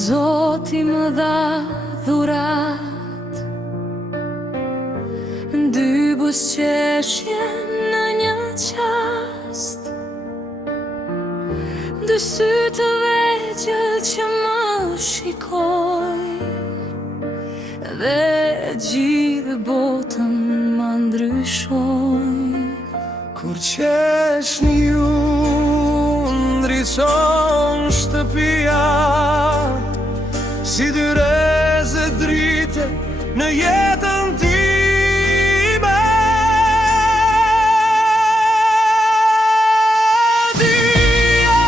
Zoti më dha dhurat, dy buzëqeshje në një qast, dy sy të vegjël që më shikojnë dhe gjithë botën më ndryshojnë. Kur qeshni ju ndriçon shtëpia, si dy reze drite në jetën time. Dije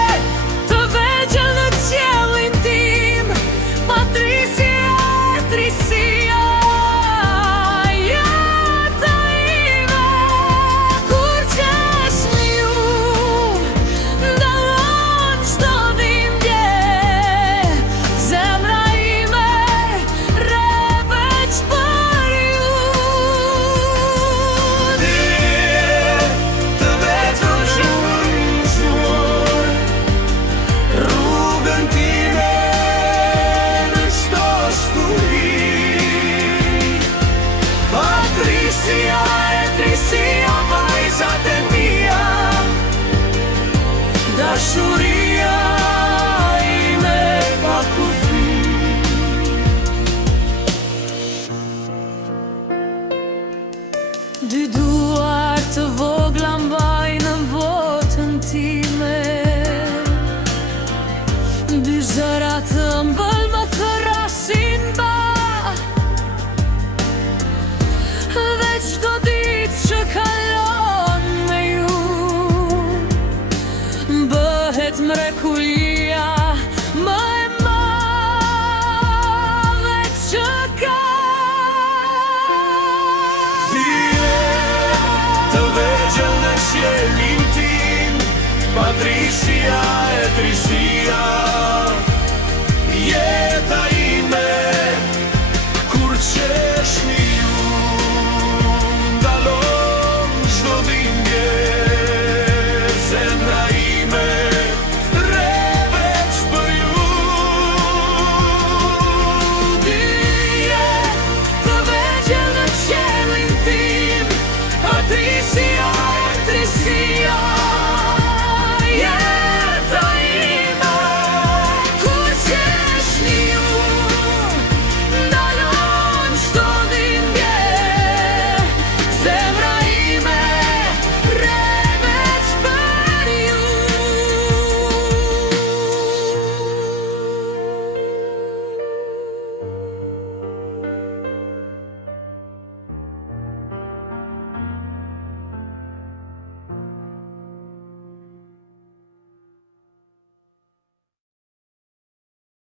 të vegjël në qiellin tim, patrisia e trisia, jeta ime. Kur qeshni ju, ndallon çdo dhimbje, zemra ime re veç për ju. Dije të vegjël shumë, rrugën time në çdo sturi. Patrisia e trisia, vajzat e mia, dashuria ime pa kufi. Dy duar të vogla mbajnë botën time, dy zëra të ëmbël më kërasin ba, dhe çdo ditë që kalon me ju bëhet mrekullia më e madhe që ka. Dije të vegjël në qiellin tim, patrisia e trisia,